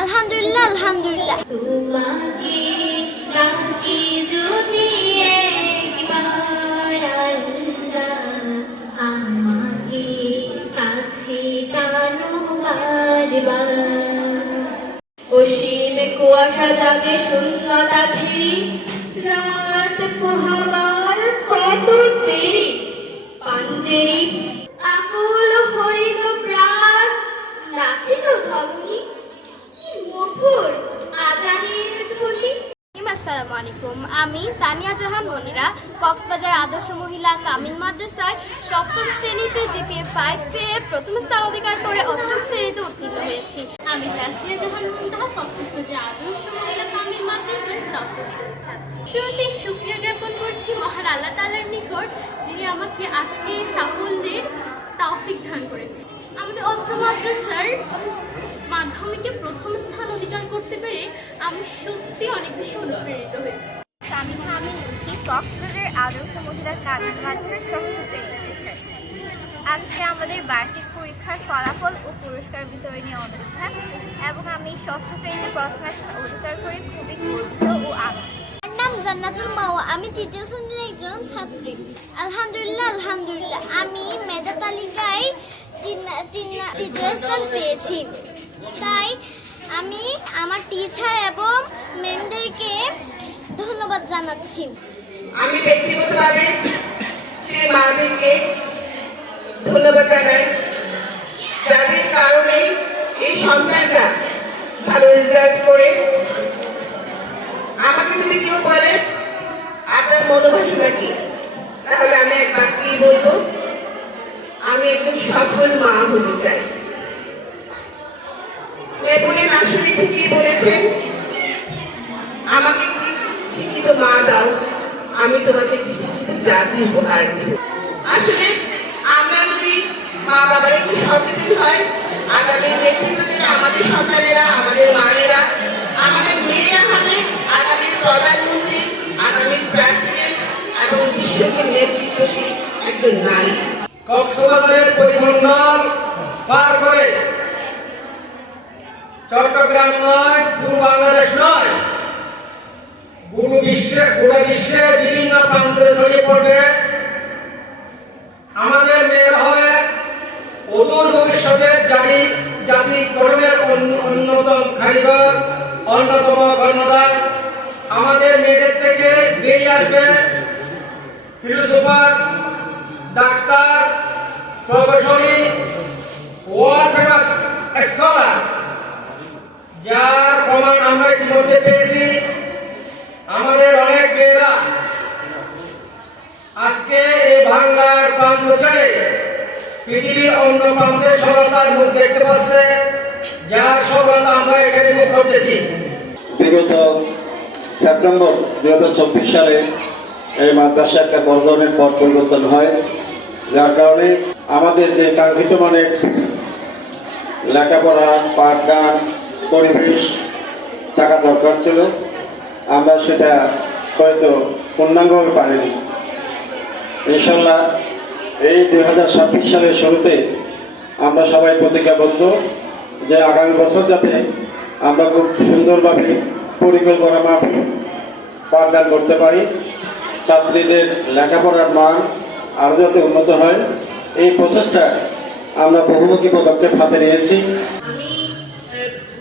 আলহামদুলিল্লাহ আলহামদুলিল্লাহ। তোমাকে ডাকি যদি একবার আল্লাহ, আমাকে কাছে টানো বারবার। অসীম কুয়াশা জাগে শূন্যতা ঘিরি, রাত পোহাবার কত দেরি। পাঞ্জেরি আকুল হইল প্রাণ, নাচিল ধবনি, কি মধুর আজানের ধ্বনি। আসসালামু আলাইকুম, আমি তানিয়া জাহান মনিরা কক্সবাজার আদর্শ মহিলা কামিল মাদ্রাসায় সপ্তম শ্রেণীতে জিপিএ 5 পেয়ে প্রথম স্থান অধিকার করে অষ্টম শ্রেণীতে উত্তীর্ণ হয়েছি। আমি তাসমিয়া জাহান মুন্তাহা কক্সবাজার আদর্শ মহিলা কামিল মাদ্রাসার নবম শ্রেণীর ছাত্রী। শুরুতে শুকরিয়া জ্ঞাপন করছি মহান আল্লাহ তাআলার নিকট, যিনি আমাকে আজকে সাফল্যের তৌফিক দান করেছে। আমাদের অত্র মাদ্রাসার মাধ্যমিকে প্রথম স্থান অধিকার করতে পেরে আমি সত্যি অনেক বেশি অনুপ্রাণিত হয়েছি। আমি কক্সবাজার আদর্শ মহিলা কামিল মাদ্রাসার ষষ্ঠ শ্রেণীতে শিক্ষার্থী। আজকে আমাদের বার্ষিক পরীক্ষার ফলাফল ও পুরস্কার বিতরণী অনুষ্ঠান এবং আমি ষষ্ঠ শ্রেণীতে প্রথম স্থান অধিকার করে খুবই গর্বিত ও আনন্দিত। আমার নাম জান্নাতুল মাওয়া, আমি তৃতীয় শ্রেণীর একজন ছাত্রী। আলহামদুলিল্লাহ আলহামদুলিল্লাহ, আমি মেধা তালিকায় তৃতীয় স্থান পেয়েছি। তাই আমি আমার টিচার এবং ম্যামদেরকে ধন্যবাদ জানাচ্ছি। আমি ব্যক্তিগতভাবে সেই মাদেরকে ধন্যবাদ জানাই, যাদের কারণে এই সন্তানটা ভালো রেজাল্ট করে। আমাকে যদি কেউ বলে আপনার মনোবাসনা কি, তাহলে আমি একবার কি বলবো, আমি একজন সফল মা হতে চাই। নেপোলিয়ন আসলে ঠিকই বলেছেন, আমাকে একটি শিক্ষিত মা দাও, আমি তোমাকে একটি শিক্ষিত জাতি উপহার দিব। আসলে আমরা যদি মা বাবার একটু সচেতন হয়, আগামী নেতৃত্বে আমাদের সন্তানেরা, আমাদের মায়েরা, আমাদের মেয়েরা হবে আগামীর প্রধানমন্ত্রী, আগামীর প্রেসিডেন্ট এবং বিশ্বকে নেতৃত্বশীল একজন নারী। কক্সবাজারের পরিমণ্ডল পার করে চট্টগ্রাম নয়, পুরো বাংলাদেশ নয়, গোটা বিশ্বের বিভিন্ন প্রান্তে ছড়িয়ে পড়বে। আমাদের মেয়েরা হবে অদূর ভবিষ্যতের জাতি গঠনের অন্যতম কারিগর, অন্যতম কর্ণধার। আমাদের মেয়েদের থেকে বেরিয়ে আসবে ফিলোসোফার, ডাক্তার, প্রকৌশলী, ওয়ার্ল্ড ফেমাস স্কলার, যার প্রমাণ আমরা ইতিমধ্যে পেয়েছি। আমাদের অনেক মেয়েরা আজকে এই বাংলার প্রান্ত ছেড়ে পৃথিবীর অন্য প্রান্তে সফলতার মুখ দেখতে পাচ্ছে, যার সফলতা আমরা এখানে মুখ করতেছি। বিগত সেপ্টেম্বর 2024 সালে এই মাদ্রাসা একটা বড় ধরনের পথ পরিবর্তন হয়, যার কারণে আমাদের যে কাঙ্ক্ষিত মানের লেখাপড়া, পাঠদান, পরিবেশ থাকা দরকার ছিল, আমরা সেটা হয়তো পূর্ণাঙ্গভাবে পারিনি। ইনশাল্লাহ এই 2026 সালের শুরুতে আমরা সবাই প্রতিজ্ঞাবদ্ধ যে আগামী বছর যাতে আমরা খুব সুন্দরভাবে পরিকল্পনা মাফিক পাঠদান করতে পারি, ছাত্রীদের লেখাপড়ার মান আরও যাতে উন্নত হয়, এই প্রচেষ্টা আমরা বহুমুখী পদক্ষেপ হাতে নিয়েছি। আমি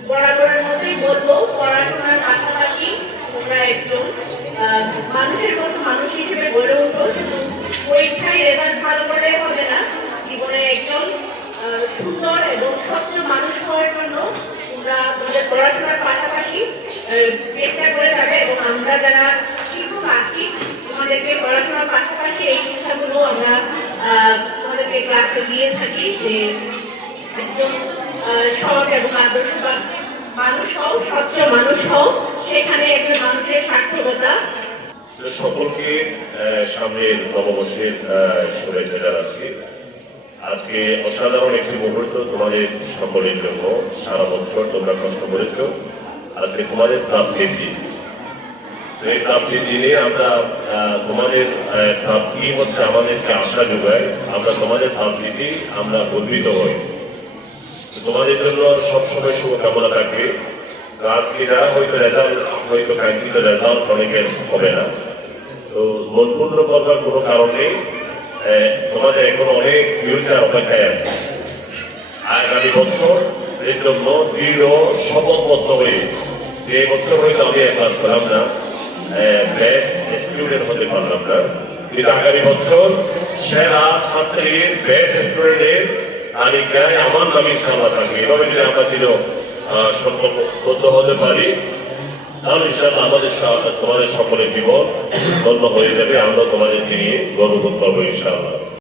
বরাবরের মতোই বলবো, পড়াশোনার পাশাপাশি তোমরা একজন মানুষের মতো মানুষ হিসেবে গড়ে ওঠো। শুধু পরীক্ষায় রেজাল্ট ভালো করলে হবে না, জীবনে একজন সুন্দর এবং স্বচ্ছ মানুষ হওয়ার জন্য তোমরা তোমাদের পড়াশোনার পাশাপাশি চেষ্টা করে যাবে। এবং আমরা যারা শিক্ষক আছি, তোমাদেরকে পড়াশোনার পাশাপাশি এই শিক্ষাগুলো আমরা তোমাদেরকে ক্লাসে দিয়ে থাকি, যে একজন সৎ এবং আদর্শবান মানুষ হও, স্বচ্ছ মানুষ হও, সেখানে একজন মানুষের সার্থকতা। সকলকে সামনের নববর্ষের শুভেচ্ছা জানাচ্ছি। আজকে অসাধারণ একটি মুহূর্ত তোমাদের সকলের জন্য। সারা বছর তোমরা কষ্ট করেছ, আজকে তোমাদের প্রাপ্তির দিন। এই প্রাপ্তির দিনে আমরা তোমাদের প্রাপ্তি হচ্ছে আমাদেরকে আশা যোগায়, আমরা তোমাদের প্রাপ্তিতে আমরা গর্বিত হই। তোমাদের জন্য সবসময় শুভকামনা থাকবে। তো আজকে যারা হয়তো কাঙ্ক্ষিত রেজাল্ট অনেকের হবে না, তো মন পূর্ণ করবার কোনো কারণ নেই। তোমাদের এখন অনেক ফিউচার অপেক্ষায় আছে। আগামী বছর এর জন্য দৃঢ় শপথবদ্ধ হয়ে, যে বছর হয়তো আমি ক্লাস পেলাম না, বেস্ট স্টুডেন্ট হতে পারলাম না, কিন্তু আগামী বছর সেরা ছাত্রীর বেস্ট স্টুডেন্টের তালিকায় আমার নাম ইনশাআল্লাহ থাকবে। এভাবে যদি আমরা দৃঢ় সংকল্পবদ্ধ হতে পারি, তাহলে ইনশাআল্লাহ তোমাদের সকলের জীবন ধন্য হয়ে যাবে। আমরা তোমাদেরকে নিয়ে গর্ববোধ করবো ইনশাআল্লাহ।